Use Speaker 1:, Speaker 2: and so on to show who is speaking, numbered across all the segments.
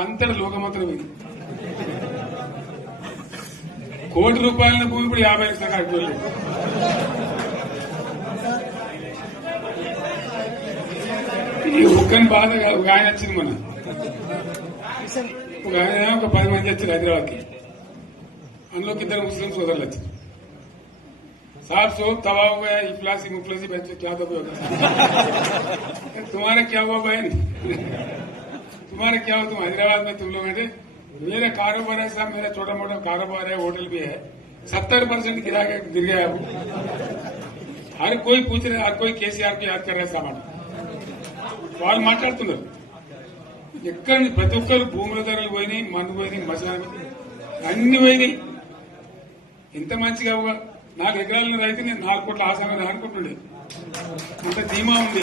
Speaker 1: అంతటి లోకమంత్రం ఇది కోటి రూపాయల భూమి ఇప్పుడు యాభై లక్షల కాడికి వెళ్ళింది. ఈ ఒక్కని బాధ కాదు, ఒక ఆయన వచ్చింది మన ఒక ఆయన ఒక పది మంది వచ్చారు హైదరాబాద్కి అందులోకి ఇద్దరు ముస్లిం సోదరులు వచ్చారు साहब सोप तबाह हो गया इफलासी मुफलसी बच्चे क्या दबे होगा तुम्हारा क्या हुआ बहन तुम्हारा क्या हुआ तुम हैदराबाद में तुम लोग हैं मेरा कारोबार है साहब मेरा छोटा मोटा कारोबार है होटल भी है सत्तर परसेंट गिरा के गिर गया अब हर कोई पूछ रहे हर कोई केसीआर को याद कर रहे सामान వాళ్ళు మాట్లాడుతున్నారు ఎక్కడ నుంచి ప్రతి ఒక్కరు భూముల ధరలు పోయినాయి మందు పోయినాయి మసాలా అన్ని పోయినాయి ఎంత మంచిగా ఒక నాలుగు ఎకరాల రైతు నేను నాలుగు కోట్ల ఆసాన అనుకుంటుండే అంత ధీమా ఉంది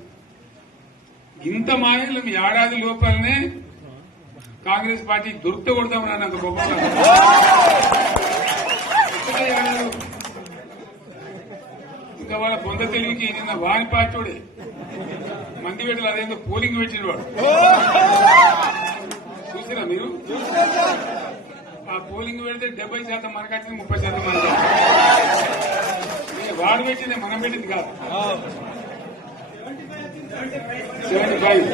Speaker 1: ఇంత మాయలు మీ ఏడాది లోపలనే కాంగ్రెస్ పార్టీ దొరికితే కొడతామని అన్నంత గొప్ప ఇంకా వాళ్ళ బొంద తెలివికి నిన్న వారి పార్టీ మంది పెట్టలు అదేందో పోలింగ్ పెట్టిన వాడు. చూసారా మీరు? ఆ పోలింగ్ పెడితే డెబ్బై శాతం మనకు వచ్చింది ముప్పై శాతం మనకు వాడు పెట్టింది మనం పెట్టింది కాదు. Seventy five.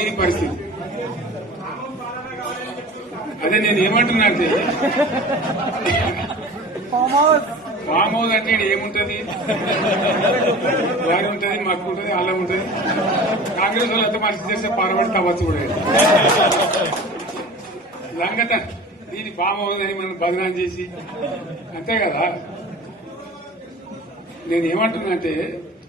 Speaker 1: ఇది పరిస్థితి. అదే నేను ఏమంటున్నా అంటే
Speaker 2: ఫామ్ హౌస్
Speaker 1: అంటే ఏముంటది? వారి ఉంటది మక్కు ఉంటది అల్లం ఉంటది. కాంగ్రెస్ వాళ్ళు ఎంత మనిషి చేస్తే పారబడి తవ్వచ్చు కూడా లంగత దీని ఫామ్ హౌస్ అని మనం బదనాం చేసి అంతే కదా? నేను ఏమంటున్నా అంటే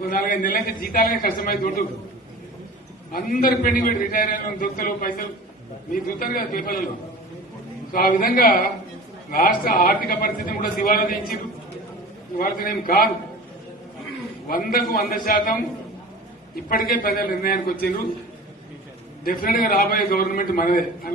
Speaker 1: ఇంకో నాలుగైదు నుంచి జీతాలకే కష్టమై దొడ్డు అందరు పెండింగ్ పెట్టి రిటైర్ అయిన దొరుకుతలు పైసలు. మీరు చూస్తారు కదా పేపర్లలో. సో ఆ విధంగా రాష్ట్ర ఆర్థిక పరిస్థితిని కూడా దివాలా తీయించారు ఇవాళనేం కాదు. వందకు వంద శాతం ఇప్పటికే ప్రజల నిర్ణయానికి వచ్చిండ్రు. డెఫినెట్గా రాబోయే గవర్నమెంట్ మనదే అని